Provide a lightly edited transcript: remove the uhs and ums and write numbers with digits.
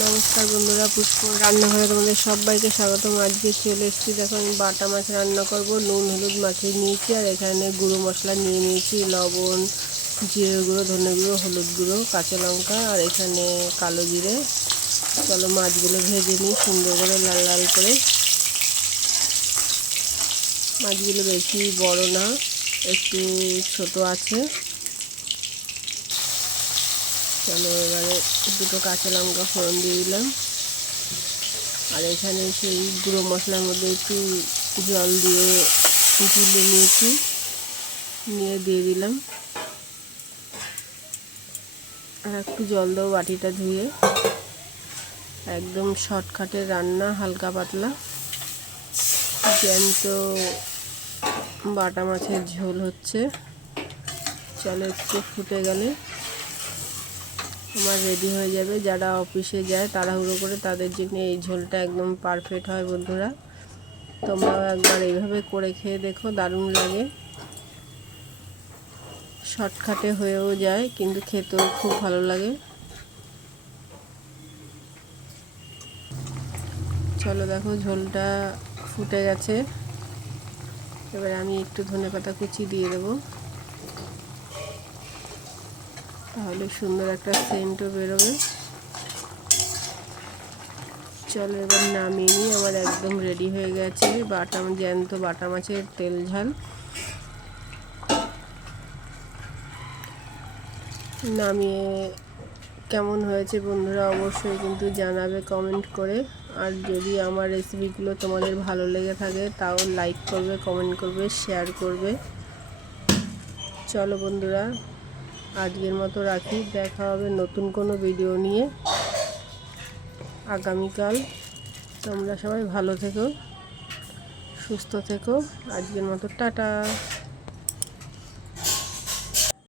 নমস্কার বন্ধুরা, পুষ্পর রান্নাঘরে তোমাদের সবাইকে স্বাগতম। আজকে চলে এসেছি, দেখো আমি বাটা মাছ রান্না করব। নুন হলুদ মাখিয়ে নিয়েছি, আর এখানে গুঁড়ো মশলা নিয়ে নিয়েছি, লবণ, জিরে গুঁড়ো, ধনে গুঁড়ো, হলুদ গুঁড়ো, কাঁচা লঙ্কা, আর এখানে কালো জিরে। চলো মাছগুলো ভেজে নিই সুন্দর করে, লাল লাল করে। মাছগুলো বেশি বড় না, একটু ছোট আছে। চলো এবারে দুটো কাঁচা লঙ্কা ফোড়ন দিয়ে দিলাম, আর এখানে সেই গুঁড়ো মশলার মধ্যে একটু জল দিয়ে গুলে নিয়েছি, নিয়ে দিয়ে দিলাম। আর একটু জল দেবো বাটিটা ধুয়ে। একদম শর্টকাটের রান্না, হালকা পাতলা জ্যান্ত বাটা মাছের ঝোল হচ্ছে। চলো একটু ফুটে গেলে আমার রেডি হয়ে যাবে। যারা অফিসে যায় তাড়াহুড়ো করে, তাদের জন্য এই ঝোলটা একদম পারফেক্ট হয়। বন্ধুরা, তোমরাও একবার এইভাবে করে খেয়ে দেখো, দারুণ লাগে। শর্টকাটে হয়েও যায়, কিন্তু খেতেও খুব ভালো লাগে। চলো দেখো ঝোলটা ফুটে গেছে। এবার আমি একটু ধনেপাতা কুচি দিয়ে দেবো, তাহলে সুন্দর একটা সেন্টও বেরোবে। চলো এবার নামিয়ে নিই। আমার একদম রেডি হয়ে গেছে জ্যান্ত বাটা মাছের তেল ঝাল। নামিয়ে কেমন হয়েছে বন্ধুরা অবশ্যই কিন্তু জানাবে কমেন্ট করে। আর যদি আমার রেসিপিগুলো তোমাদের ভালো লেগে থাকে, তাও লাইক করবে, কমেন্ট করবে, শেয়ার করবে। চলো বন্ধুরা, আজকের মতো রাখি। দেখা হবে নতুন কোনো ভিডিও নিয়ে আগামীকাল। তোমরা সবাই ভালো থেকো, সুস্থ থেকো। আজকের মতো টাটা।